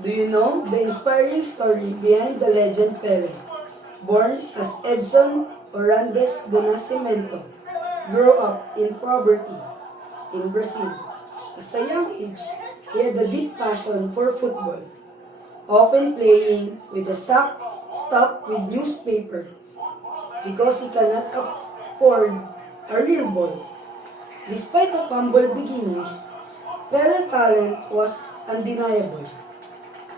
Do you know the inspiring story behind the legend Pele? Born as Edson Orantes do Nascimento, grew up in poverty in Brazil. At a young age, he had a deep passion for football, often playing with a sack stuffed with newspaper because he cannot afford a real ball. Despite of humble beginnings, Pele's talent was undeniable.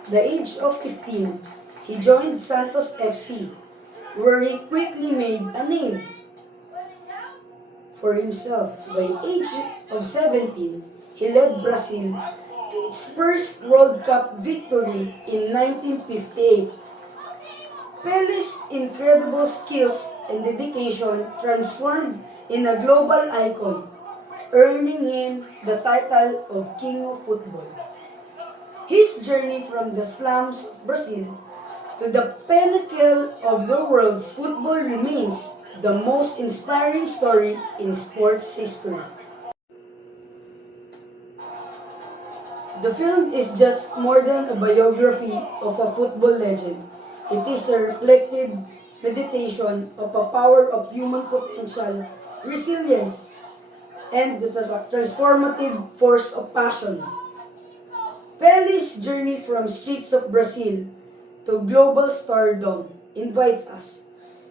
At the age of 15, he joined Santos FC, where he quickly made a name for himself. By age of 17, he led Brazil to its first World Cup victory in 1958. Pele's incredible skills and dedication transformed in a global icon, earning him the title of King of Football. His journey from the slums of Brazil to the pinnacle of the world's football remains the most inspiring story in sports history. The film is just more than a biography of a football legend. It is a reflective meditation of the power of human potential, resilience, and the transformative force of passion. Pele's journey from streets of Brazil to global stardom invites us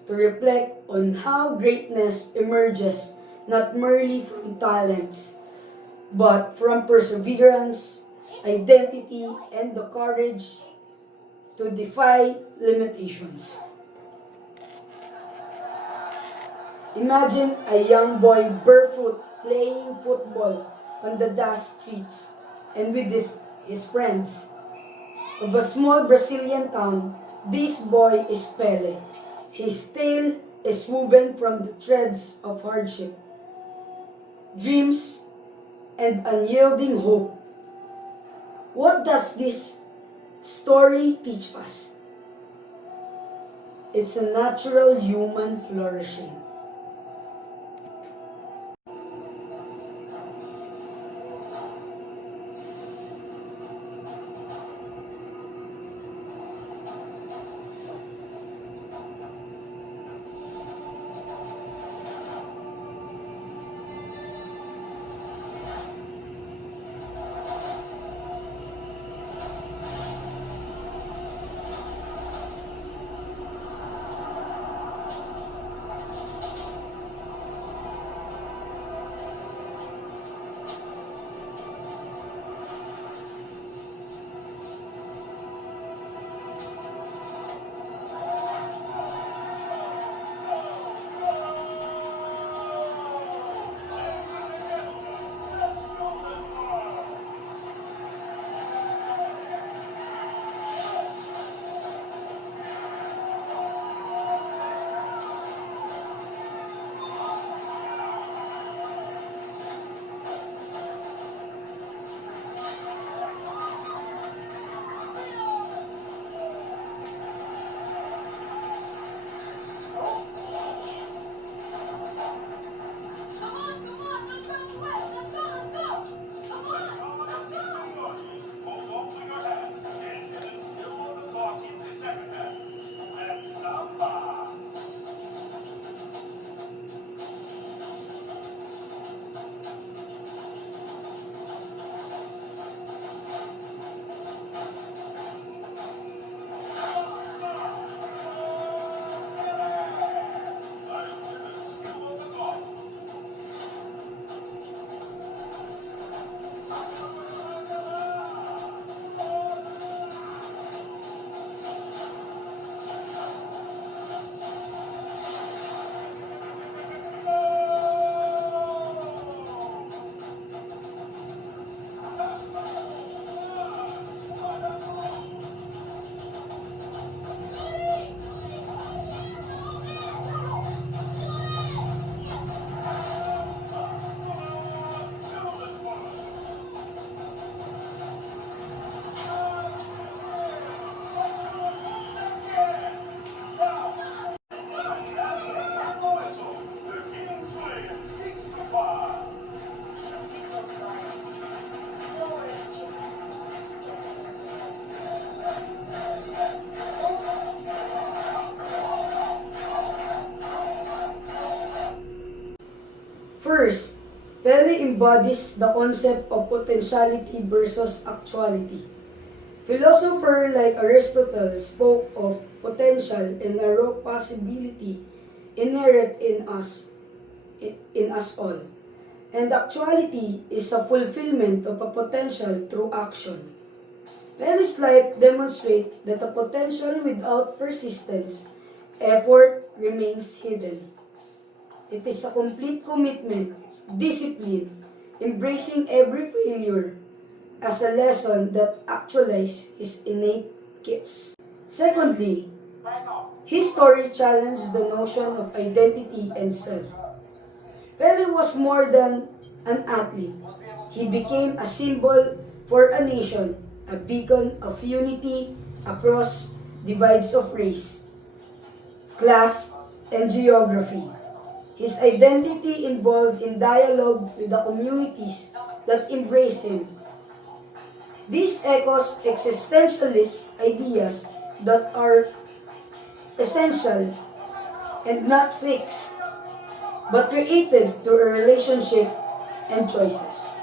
to reflect on how greatness emerges not merely from talents, but from perseverance, identity, and the courage to defy limitations. Imagine a young boy barefoot playing football on the dust streets and with his friends. Of a small Brazilian town, this boy is Pele. His tale is woven from the threads of hardship, dreams, and unyielding hope. What does this story teach us? It's a natural human flourishing. First, Pele embodies the concept of potentiality versus actuality. Philosophers like Aristotle spoke of potential and a raw possibility inherent in us all. And actuality is a fulfillment of a potential through action. Pele's life demonstrates that a potential without persistence, effort remains hidden. It is a complete commitment, discipline, embracing every failure as a lesson that actualizes his innate gifts. Secondly, his story challenged the notion of identity and self. Pele was more than an athlete. He became a symbol for a nation, a beacon of unity across divides of race, class, and geography. His identity involved in dialogue with the communities that embrace him. This echoes existentialist ideas that are essential and not fixed, but created through a relationship and choices.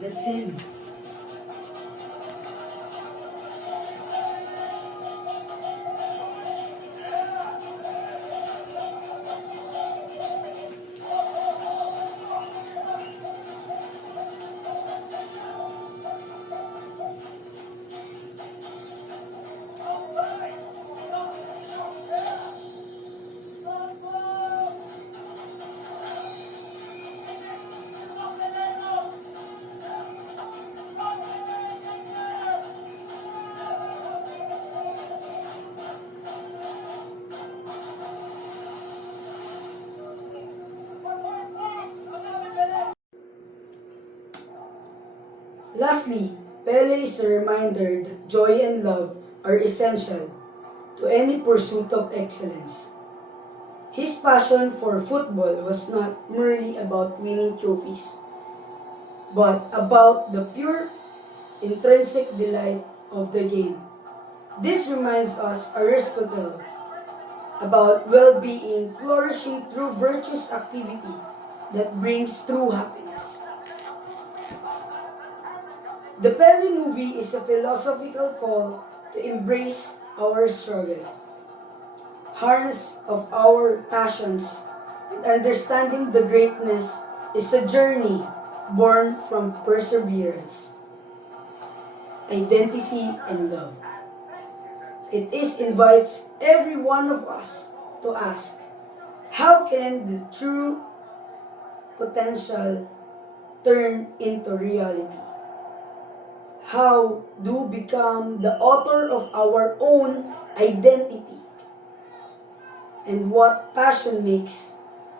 That's him. Lastly, Pele is a reminder that joy and love are essential to any pursuit of excellence. His passion for football was not merely about winning trophies, but about the pure, intrinsic delight of the game. This reminds us Aristotle about well-being flourishing through virtuous activity that brings true happiness. The Pele movie is a philosophical call to embrace our struggle, harness of our passions, and understanding the greatness is a journey born from perseverance, identity, and love. It invites every one of us to ask, how can the true potential turn into reality? How do become the author of our own identity? And what passion makes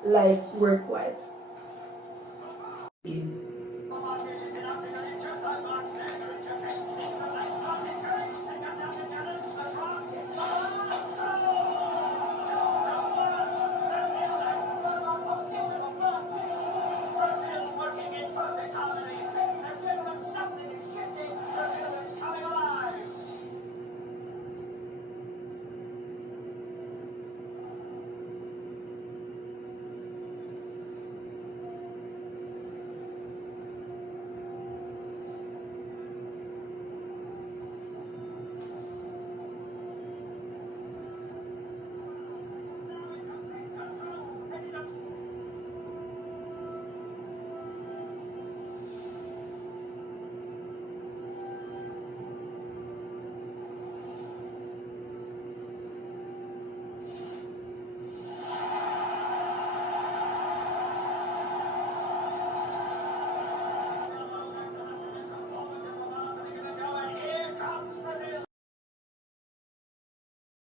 life worthwhile?